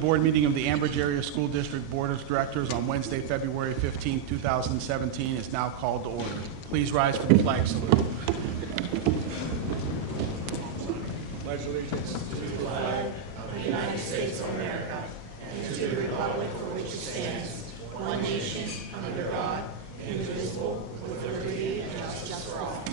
Board meeting of the Ambridge Area School District Board of Directors on Wednesday, February 15, 2017 is now called to order. Please rise for the flag salute. Pledge allegiance to the flag of the United States of America and to the republic for which it stands, one nation, under God, indivisible, with liberty and justice for all.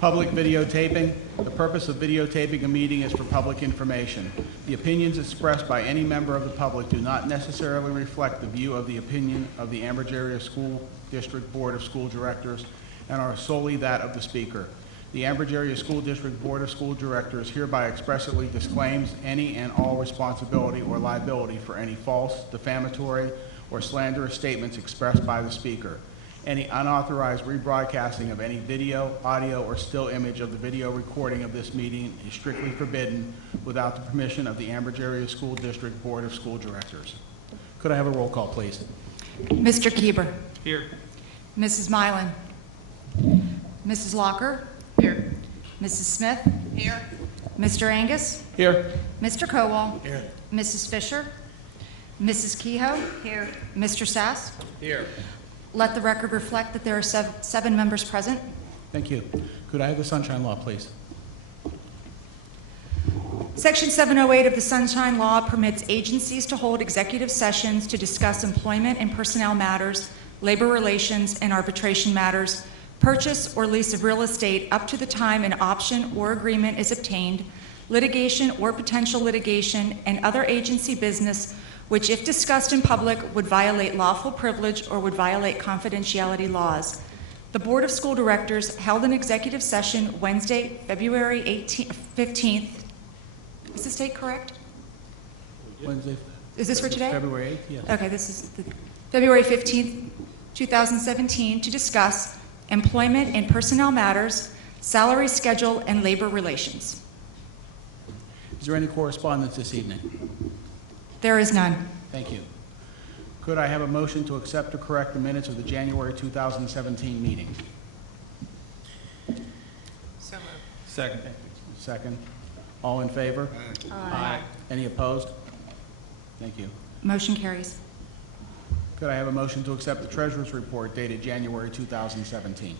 Public videotaping. The purpose of videotaping a meeting is for public information. The opinions expressed by any member of the public do not necessarily reflect the view of the opinion of the Ambridge Area School District Board of School Directors and are solely that of the speaker. The Ambridge Area School District Board of School Directors hereby expressly disclaims any and all responsibility or liability for any false, defamatory, or slanderous statements expressed by the speaker. Any unauthorized rebroadcasting of any video, audio, or still image of the video recording of this meeting is strictly forbidden without the permission of the Ambridge Area School District Board of School Directors. Could I have a roll call, please? Mr. Kieber. Here. Mrs. Milan. Mrs. Locker. Here. Mrs. Smith. Here. Mr. Angus. Here. Mr. Kowal. Here. Mrs. Fisher. Mrs. Kehoe. Here. Mr. Sass. Here. Let the record reflect that there are seven members present. Thank you. Could I have the Sunshine Law, please? Section 708 of the Sunshine Law permits agencies to hold executive sessions to discuss employment and personnel matters, labor relations, and arbitration matters, purchase or lease of real estate up to the time an option or agreement is obtained, litigation or potential litigation, and other agency business which, if discussed in public, would violate lawful privilege or would violate confidentiality laws. The Board of School Directors held an executive session Wednesday, February 15th. Is this date correct? Wednesday. Is this for today? February 8th, yes. Okay, this is February 15th, 2017, to discuss employment and personnel matters, salary schedule, and labor relations. Is there any correspondence this evening? There is none. Thank you. Could I have a motion to accept or correct the minutes of the January 2017 meeting? So moved. Second. Second. All in favor? Aye. Any opposed? Thank you. Motion carries. Could I have a motion to accept the treasurer's report dated January 2017?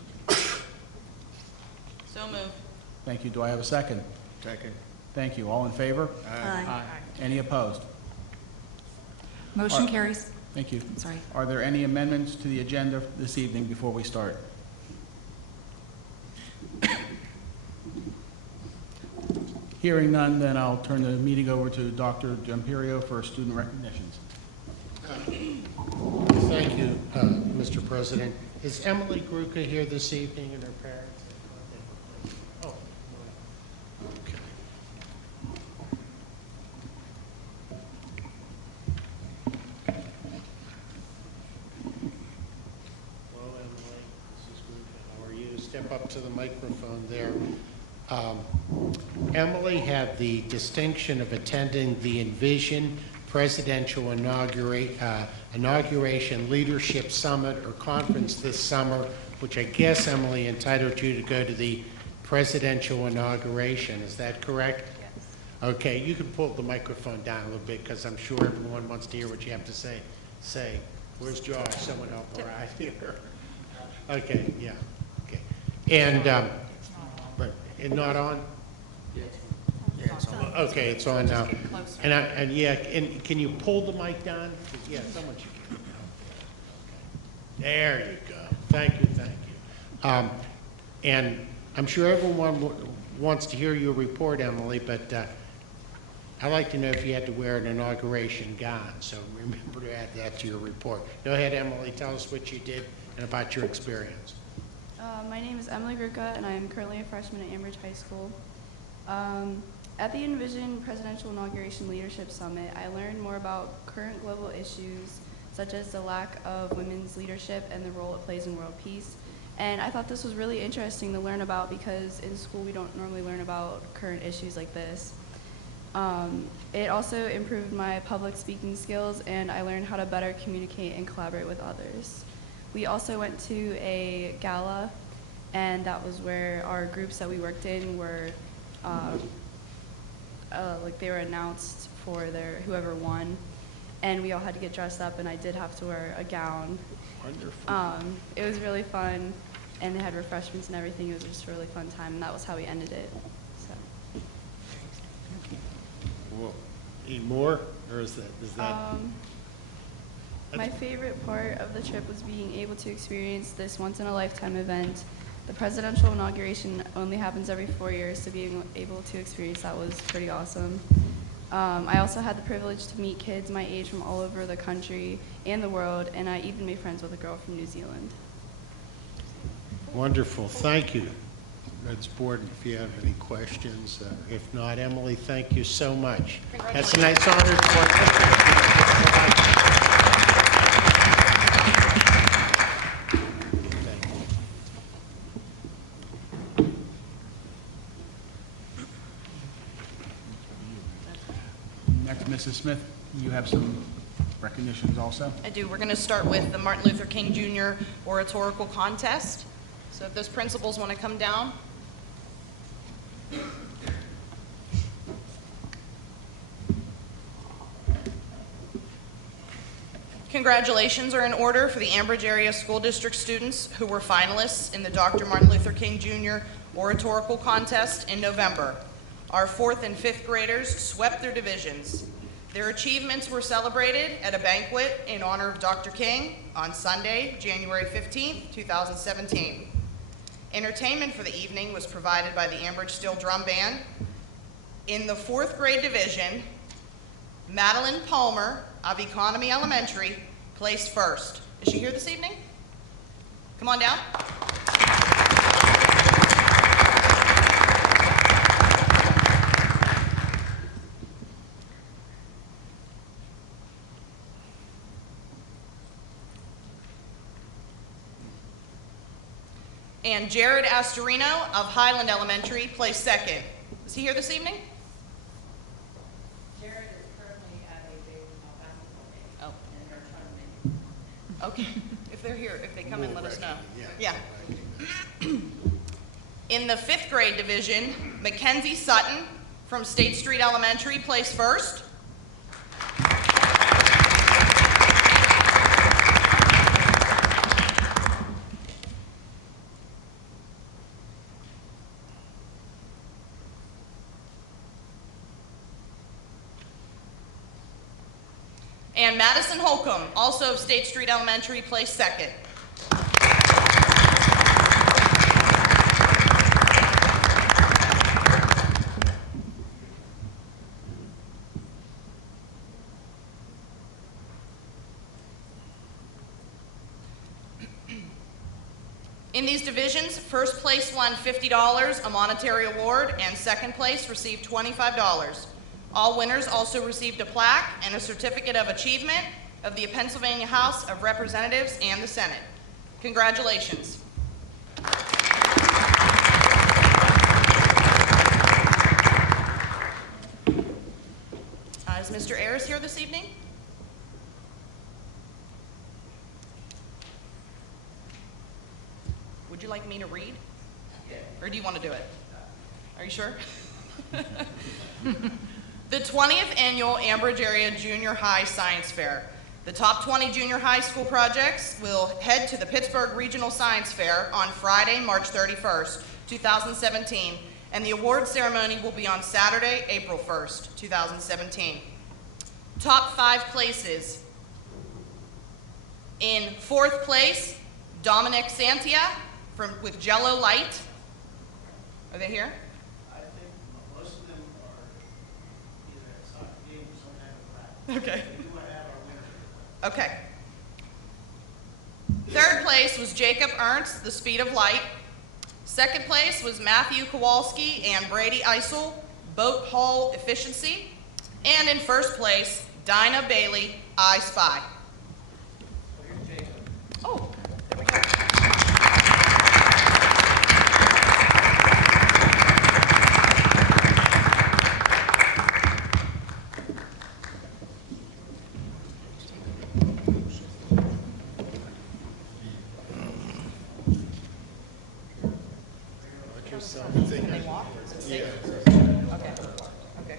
So moved. Thank you. Do I have a second? Second. Thank you. All in favor? Aye. Any opposed? Motion carries. Thank you. Sorry. Are there any amendments to the agenda this evening before we start? Hearing none, then I'll turn the meeting over to Dr. Giampiero for student recognitions. Thank you, Mr. President. Is Emily Gruca here this evening and her parents? Oh, okay. Hello, Emily. This is Gruca. How are you? Step up to the microphone there. Emily had the distinction of attending the Envision Presidential Inauguration Leadership Summit or Conference this summer, which I guess, Emily, entitled you to go to the presidential inauguration. Is that correct? Yes. Okay, you can pull the microphone down a little bit because I'm sure everyone wants to hear what you have to say. Where's Josh? Someone help her out here. Okay, yeah. Okay. And, but it's not on? Okay, it's on now. And yeah, and can you pull the mic down? Yeah, someone should. Okay. There you go. Thank you, thank you. And I'm sure everyone wants to hear your report, Emily, but I'd like to know if you had to wear an inauguration gown. So remember to add that to your report. Go ahead, Emily. Tell us what you did and about your experience. My name is Emily Gruca, and I am currently a freshman at Ambridge High School. At the Envision Presidential Inauguration Leadership Summit, I learned more about current global issues, such as the lack of women's leadership and the role it plays in world peace. And I thought this was really interesting to learn about because in school we don't normally learn about current issues like this. It also improved my public speaking skills, and I learned how to better communicate and collaborate with others. We also went to a gala, and that was where our groups that we worked in were like they were announced for their whoever won, and we all had to get dressed up, and I did have to wear a gown. Wonderful. It was really fun, and they had refreshments and everything. It was just a really fun time, and that was how we ended it. So. Well, any more, or is that? My favorite part of the trip was being able to experience this once-in-a-lifetime event. The presidential inauguration only happens every 4 years, so being able to experience that was pretty awesome. I also had the privilege to meet kids my age from all over the country and the world, and I even made friends with a girl from New Zealand. Wonderful, thank you. Reds Board, if you have any questions. If not, Emily, thank you so much. That's a nice honor. Next, Mrs. Smith, you have some recognitions also? I do. We're going to start with the Martin Luther King Jr. Oratorical Contest. So if those principals want to come down. Congratulations are in order for the Ambridge Area School District students who were finalists in the Dr. Martin Luther King Jr. Oratorical Contest in November. Our 4th and 5th graders swept their divisions. Their achievements were celebrated at a banquet in honor of Dr. King on Sunday, January 15th, 2017. Entertainment for the evening was provided by the Ambridge Steel Drum Band. In the 4th grade division, Madeline Palmer of Economy Elementary placed first. Is she here this evening? Come on down. And Jared Astorino of Highland Elementary placed second. Is he here this evening? Jared is currently at a basketball game. Oh. Okay. If they're here, if they come in, let us know. Yeah. In the 5th grade division, Mackenzie Sutton from State Street Elementary placed first. And Madison Holcomb, also of State Street Elementary, placed second. In these divisions, first place won $50, a monetary award, and second place received $25. All winners also received a plaque and a certificate of achievement of the Pennsylvania House of Representatives and the Senate. Congratulations. Is Mr. Ayers here this evening? Would you like me to read? Or do you want to do it? Are you sure? The 20th Annual Ambridge Area Junior High Science Fair. The top 20 junior high school projects will head to the Pittsburgh Regional Science Fair on Friday, March 31st, 2017, and the award ceremony will be on Saturday, April 1st, 2017. Top 5 places. In 4th place, Dominic Santia with Jello Light. Are they here? Okay. Okay. 3rd place was Jacob Ernst, The Speed of Light. 2nd place was Matthew Kowalski and Brady Eisel, Boat Hull Efficiency. And in 1st place, Dinah Bailey, I Spy. Oh, there we go. Can they walk? Is it safe? Okay. Okay.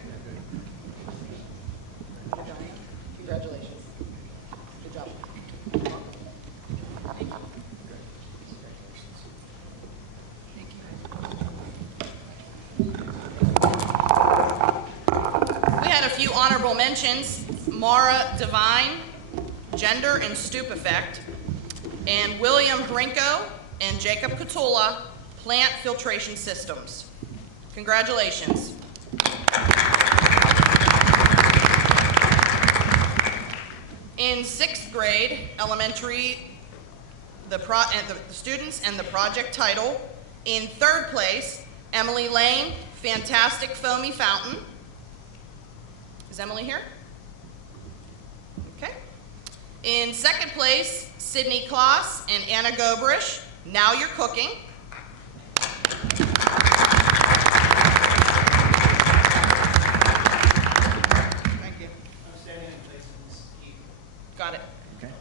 few honorable mentions. Mara Devine, Gender and Stupefect, and William Hrinko and Jacob Cotula, Plant Filtration Systems. Congratulations. In 6th grade, elementary, the students and the project title. In 3rd place, Emily Lane, Fantastic Foamy Fountain. Is Emily here? Okay. In 2nd place, Sydney Kloss and Anna Gobrish, Now You're Cooking. Thank you. I'm standing in place of Mrs. Keegan. Got it. Okay.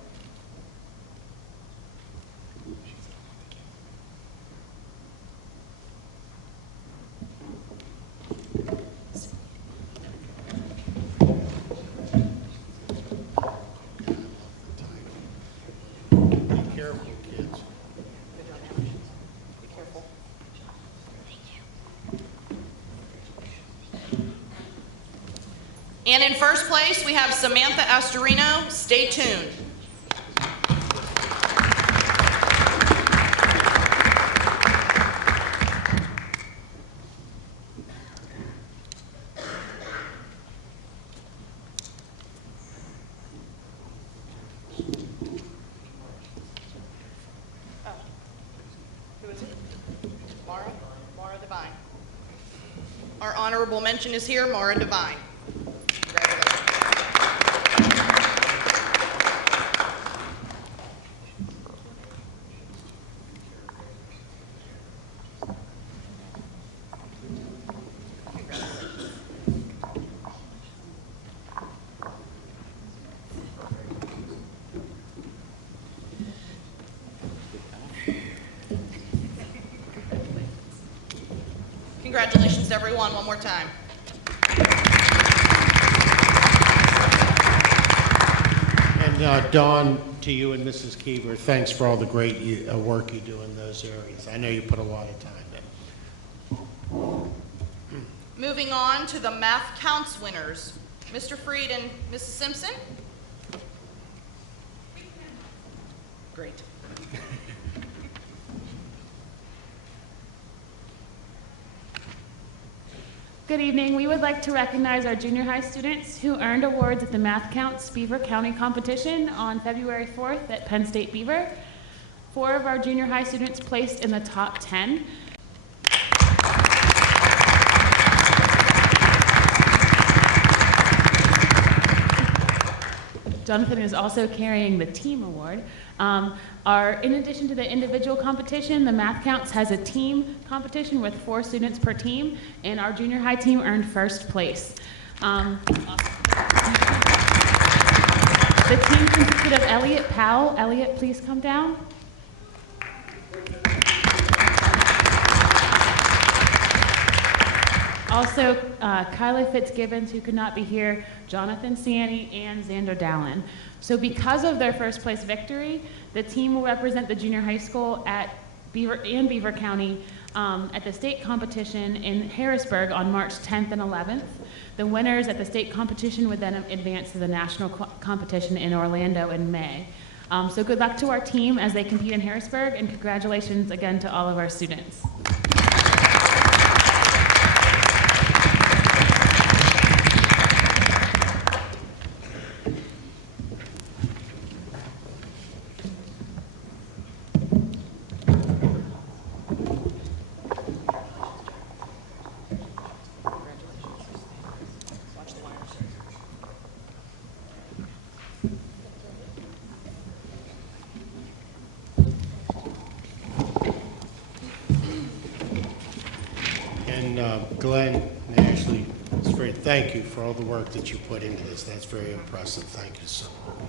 Be careful, kids. Be careful. And in 1st place, we have Samantha Astorino. Stay tuned. Who is it? Mara? Mara Devine. Our honorable mention is here, Mara Devine. Congratulations. Congratulations, everyone, one more time. And Dawn, to you and Mrs. Keever, thanks for all the great work you do in those areas. I know you put a lot of time in. Moving on to the math counts winners. Mr. Freed and Mrs. Simpson. Great. Good evening. We would like to recognize our junior high students who earned awards at the Math Counts Beaver County competition on February 4th at Penn State Beaver. 4 of our junior high students placed in the top 10. Jonathan is also carrying the team award. In addition to the individual competition, the Math Counts has a team competition with 4 students per team, and our junior high team earned 1st place. The team consisted of Elliot Powell. Elliot, please come down. Also, Kyla Fitzgibbons, who could not be here, Jonathan Sani, and Xander Dallin. So because of their 1st place victory, the team will represent the junior high school at Beaver County at the state competition in Harrisburg on March 10th and 11th. The winners at the state competition would then advance to the national competition in Orlando in May. So good luck to our team as they compete in Harrisburg, and congratulations again to all of our students. Glenn and Ashley, thank you for all the work that you put into this. That's very impressive. Thank you so much.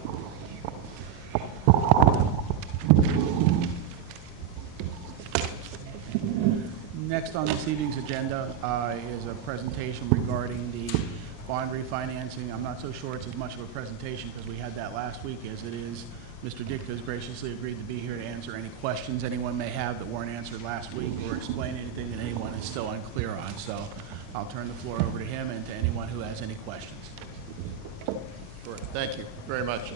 Next on this evening's agenda is a presentation regarding the bond refinancing. I'm not so sure it's as much of a presentation because we had that last week as it is. Mr. Ditka has graciously agreed to be here to answer any questions anyone may have that weren't answered last week or explain anything that anyone is still unclear on. So I'll turn the floor over to him and to anyone who has any questions. Sure. Thank you very much.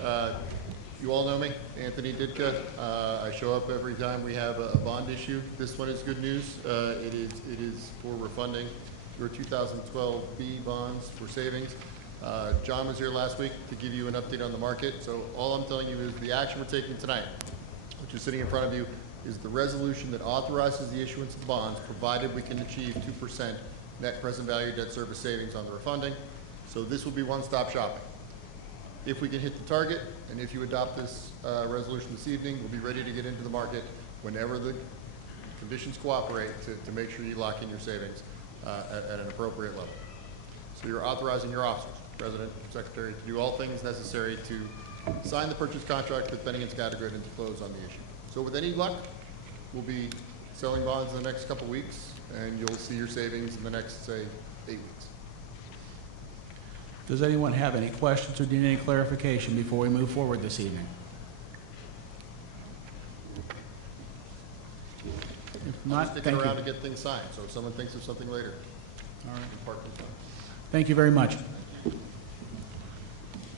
You all know me, Anthony Ditka. I show up every time we have a bond issue. This one is good news. It is for refunding your 2012 B bonds for savings. John was here last week to give you an update on the market. So all I'm telling you is the action we're taking tonight, which is sitting in front of you, is the resolution that authorizes the issuance of bonds, provided we can achieve 2% net present value debt service savings on the refunding. So this will be one-stop shopping. If we can hit the target, and if you adopt this resolution this evening, we'll be ready to get into the market whenever the conditions cooperate to make sure you lock in your savings at an appropriate level. So you're authorizing your officers, President, Secretary, to do all things necessary to sign the purchase contract with Benning and Scattergood and to close on the issue. So with any luck, we'll be selling bonds in the next couple weeks, and you'll see your savings in the next, say, 8 weeks. Does anyone have any questions or need any clarification before we move forward this evening? If I'm not, sticking thank around you. to get things signed, so if someone thinks of something later, All right. we park them signed. Thank you very much.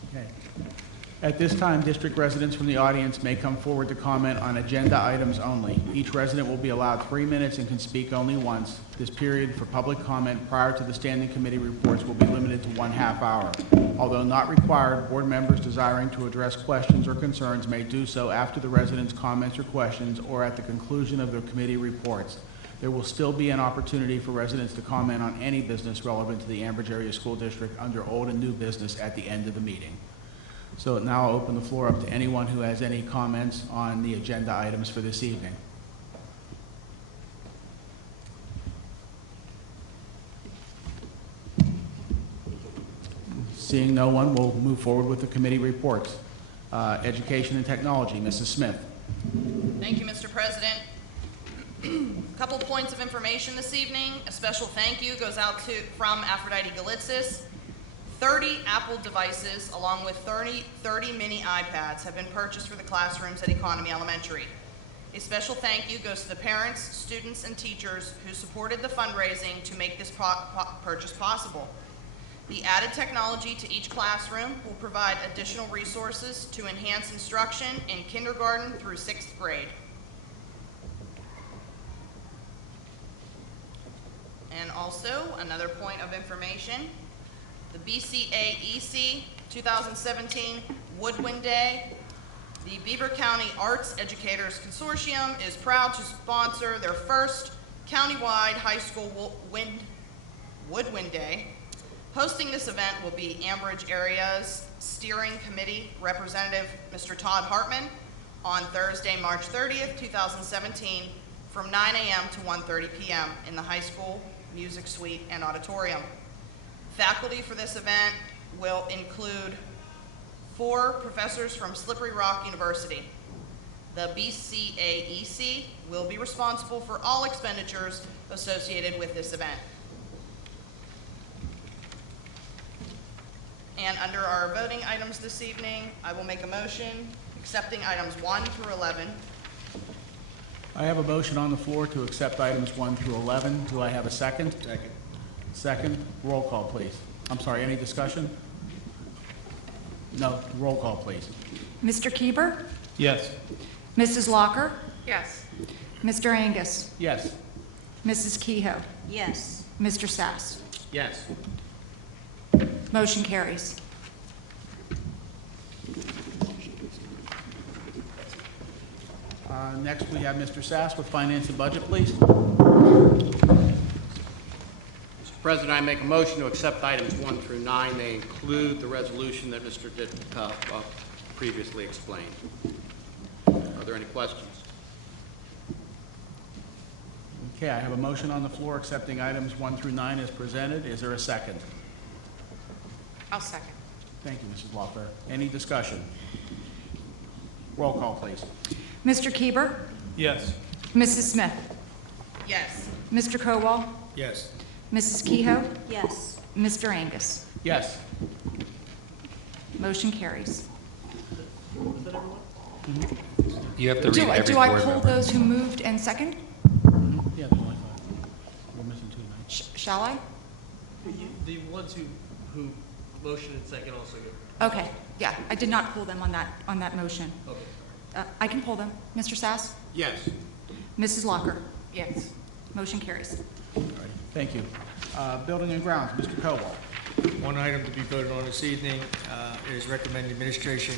Okay. At this time, district residents from the audience may come forward to comment on agenda items only. Each resident will be allowed 3 minutes and can speak only once. This period for public comment prior to the standing committee reports will be limited to 1/2 hour. Although not required, board members desiring to address questions or concerns may do so after the residents' comments or questions or at the conclusion of the committee reports. There will still be an opportunity for residents to comment on any business relevant to the Ambridge Area School District under old and new business at the end of the meeting. So now I'll open the floor up to anyone who has any comments on the agenda items for this evening. Seeing no one, we'll move forward with the committee reports. Education and Technology, Mrs. Smith. Thank you, Mr. President. A couple points of information this evening. A special thank you goes out from Aphrodite Galitzis. 30 Apple devices, along with 30 mini iPads, have been purchased for the classrooms at Economy Elementary. A special thank you goes to the parents, students, and teachers who supported the fundraising to make this purchase possible. The added technology to each classroom will provide additional resources to enhance instruction in kindergarten through 6th grade. And also, another point of information, the BCAEC 2017 Woodwind Day. The Beaver County Arts Educators Consortium is proud to sponsor their first countywide high school Woodwind Day. Hosting this event will be Ambridge Area's Steering Committee Representative Mr. Todd Hartman on Thursday, March 30th, 2017 from 9 a.m. to 1:30 p.m. in the high school music suite and auditorium. Faculty for this event will include 4 professors from Slippery Rock University. The BCAEC will be responsible for all expenditures associated with this event. And under our voting items this evening, I will make a motion accepting items 1 through 11. I have a motion on the floor to accept items 1 through 11. Do I have a second? Second. Second. Roll call, please. I'm sorry, any discussion? No. Roll call, please. Mr. Kieber? Yes. Mrs. Locker? Yes. Mr. Angus? Yes. Mrs. Kehoe? Yes. Mr. Sass? Yes. Motion carries. Next, we have Mr. Sass with Finance and Budget, please. Mr. President, I make a motion to accept items 1 through 9. They include the resolution that Mr. Ditka previously explained. Are there any questions? Okay, I have a motion on the floor accepting items 1 through 9 as presented. Is there a second? I'll second. Thank you, Mrs. Walker. Any discussion? Roll call, please. Mr. Kieber? Yes. Mrs. Smith? Yes. Mr. Kowal? Yes. Mrs. Kehoe? Yes. Mr. Angus? Yes. Motion carries. You have to read Do every I board pull member. those who moved and second? Yeah, there's only 5. We're missing 2 tonight. Shall I? The ones who motion and second also go. Okay, yeah, I did not pull them on that motion. Okay. I can pull them. Mr. Sass? Yes. Mrs. Locker? Yes. Motion carries. All right, thank you. Building and Grounds, Mr. Kowal. One item to be voted on this evening is recommended administration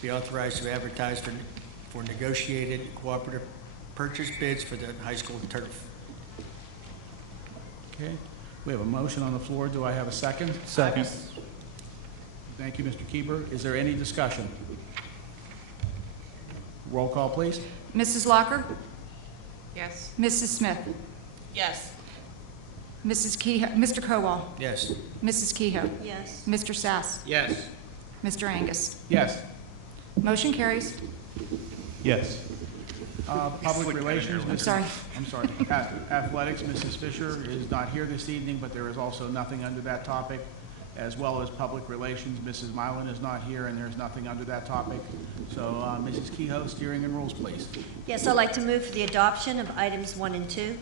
be authorized to advertise for negotiated cooperative purchase bids for the high school turf. Okay, we have a motion on the floor. Do I have a second? Second. Thank you, Mr. Kieber. Is there any discussion? Roll call, please. Mrs. Locker? Yes. Mrs. Smith? Yes. Mrs. Kehoe? Mr. Kowal? Yes. Mrs. Kehoe? Yes. Mr. Sass? Yes. Mr. Angus? Yes. Motion carries. Yes. Public Relations, I'm sorry. I'm sorry. Athletics, Mrs. Fisher is not here this evening, but there is also nothing under that topic, as well as Public Relations. Mrs. Mylan is not here, and there's nothing under that topic. So, Mrs. Kehoe, steering and rules, please. Yes, I'd like to move for the adoption of items 1 and 2.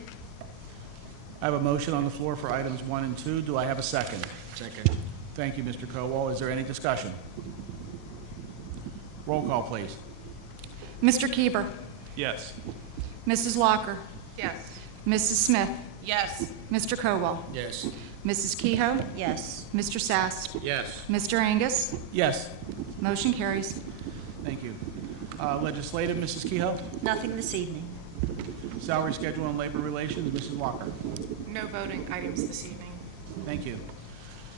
I have a motion on the floor for items 1 and 2. Do I have a second? Second. Thank you, Mr. Kowal. Is there any discussion? Roll call, please. Mr. Kieber? Yes. Mrs. Locker? Yes. Mrs. Smith? Yes. Mr. Kowal? Yes. Mrs. Kehoe? Yes. Mr. Sass? Yes. Mr. Angus? Yes. Motion carries. Thank you. Legislative, Mrs. Kehoe. Nothing this evening. Salary Schedule and Labor Relations, Mrs. Walker. No voting items this evening. Thank you.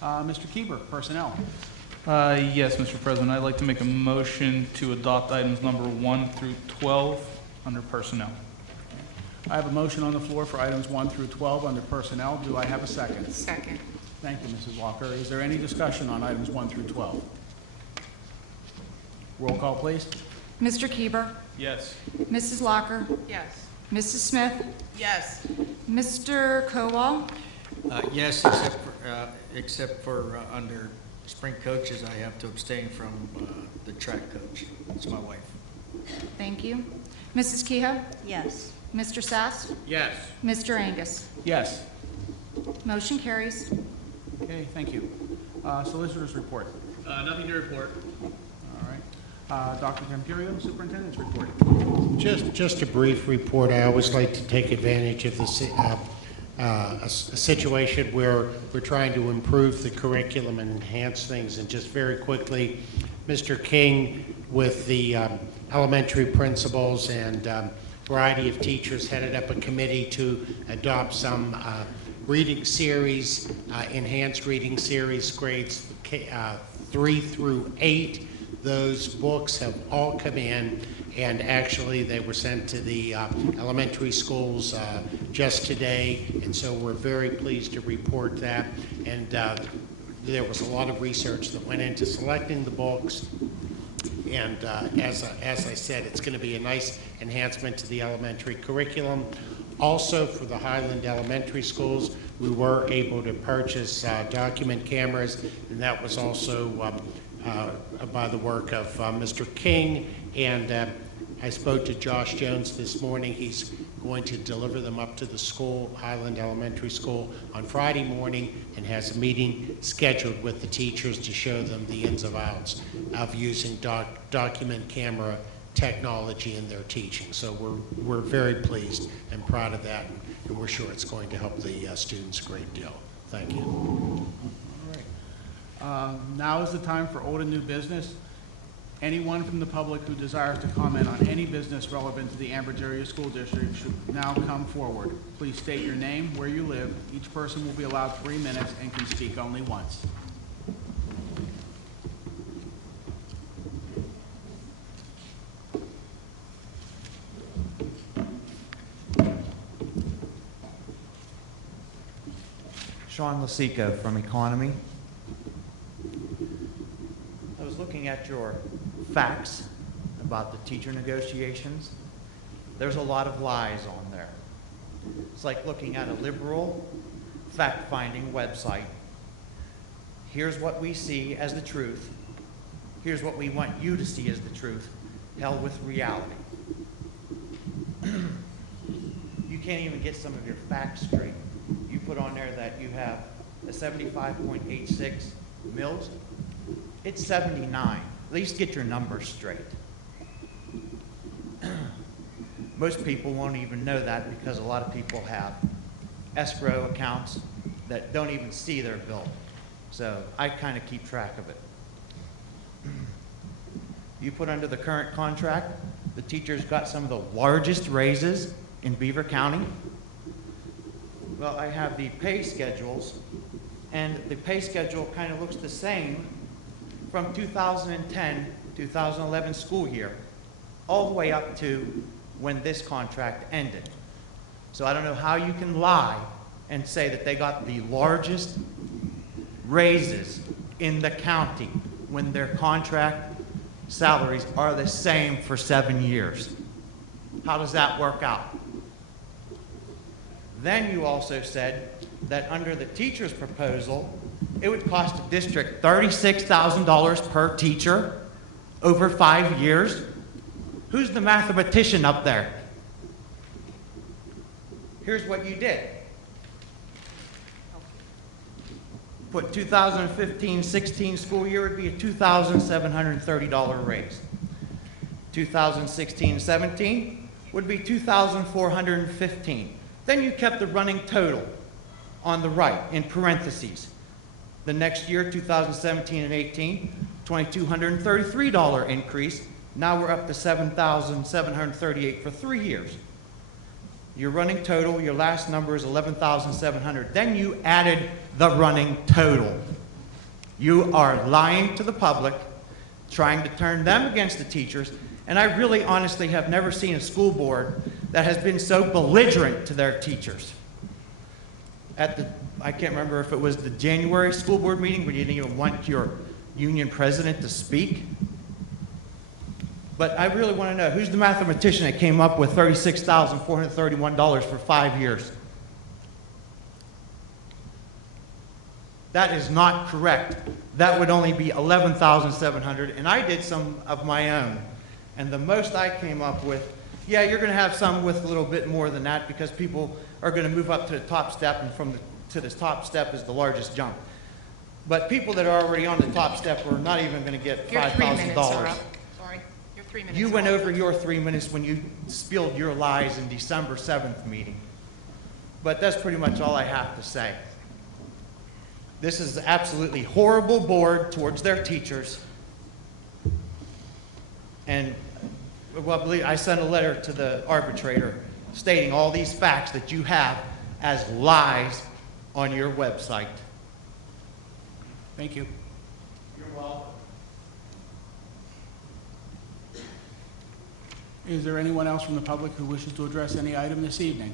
Mr. Kieber, Personnel. Yes, Mr. President, I'd like to make a motion to adopt items number 1 through 12 under Personnel. I have a motion on the floor for items 1 through 12 under Personnel. Do I have a second? Second. Thank you, Mrs. Walker. Is there any discussion on items 1 through 12? Roll call, please. Mr. Kieber? Yes. Mrs. Locker? Yes. Mrs. Smith? Yes. Mr. Kowal? Yes, except for under spring coaches, I have to abstain from the track coach. It's my wife. Thank you. Mrs. Kehoe? Yes. Mr. Sass? Yes. Mr. Angus? Yes. Motion carries. Okay, thank you. Solicitors report. Nothing to report. All right. Dr. Tempurio, Superintendent's report. Just a brief report. I always like to take advantage of a situation where we're trying to improve the curriculum and enhance things. And just very quickly, Mr. King, with the elementary principals and variety of teachers, headed up a committee to adopt some reading series, enhanced reading series, grades 3 through 8. Those books have all come in, and actually they were sent to the elementary schools just today, and so we're very pleased to report that. And there was a lot of research that went into selecting the books, and as I said, it's going to be a nice enhancement to the elementary curriculum. Also, for the Highland Elementary Schools, we were able to purchase document cameras, and that was also by the work of Mr. King. And I spoke to Josh Jones this morning. He's going to deliver them up to the school, Highland Elementary School, on Friday morning, and has a meeting scheduled with the teachers to show them the ins and outs of using document camera technology in their teaching. So we're very pleased and proud of that, and we're sure it's going to help the students a great deal. Thank you. All right. Now is the time for old and new business. Anyone from the public who desires to comment on any business relevant to the Ambridge Area School District should now come forward. Please state your name, where you live. Each person will be allowed 3 minutes and can speak only once. Sean Lasica from Economy. I was looking at your facts about the teacher negotiations. There's a lot of lies on there. It's like looking at a liberal fact-finding website. Here's what we see as the truth. Here's what we want you to see as the truth, held with reality. You can't even get some of your facts straight. You put on there that you have the 75.86 mills. It's 79. At least get your numbers straight. Most people won't even know that because a lot of people have escrow accounts that don't even see their bill. So I kind of keep track of it. You put under the current contract, the teachers got some of the largest raises in Beaver County. Well, I have the pay schedules, and the pay schedule kind of looks the same from 2010, 2011 school year, all the way up to when this contract ended. So I don't know how you can lie and say that they got the largest raises in the county when their contract salaries are the same for 7 years. How does that work out? Then you also said that under the teacher's proposal, it would cost the district $36,000 per teacher over 5 years. Who's the mathematician up there? Here's what you did. Put 2015-16 school year would be a $2,730 raise. 2016-17 would be $2,415. Then you kept the running total on the right in parentheses. The next year, 2017 and 18, $2,233 increase. Now we're up to $7,738 for 3 years. Your running total, your last number is $11,700. Then you added the running total. You are lying to the public, trying to turn them against the teachers, and I really honestly have never seen a school board that has been so belligerent to their teachers. At the, I can't remember if it was the January school board meeting where you didn't even want your union president to speak. But I really want to know, who's the mathematician that came up with $36,431 for 5 years? That is not correct. That would only be $11,700, and I did some of my own. And the most I came up with, yeah, you're going to have some with a little bit more than that because people are going to move up to the top step, and to the top step is the largest jump. But people that are already on the top step are not even going to get Your 3 minutes are Sorry, up. Your 3 minutes You are went up. over your 3 minutes when you spilled your lies in December 7th meeting. But that's pretty much all I have to say. This is an absolutely horrible board towards their teachers. And well, believe I sent a letter to the arbitrator stating all these facts that you have as lies on your website. Thank you. You're welcome. Is there anyone else from the public who wishes to address any item this evening?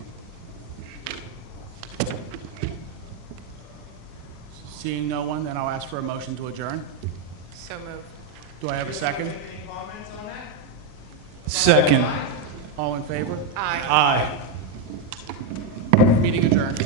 Seeing no one, then I'll ask for a motion to adjourn. So moved. Do I have a second? Any comments on that? Second. All in favor? Aye. Aye. Meeting adjourned.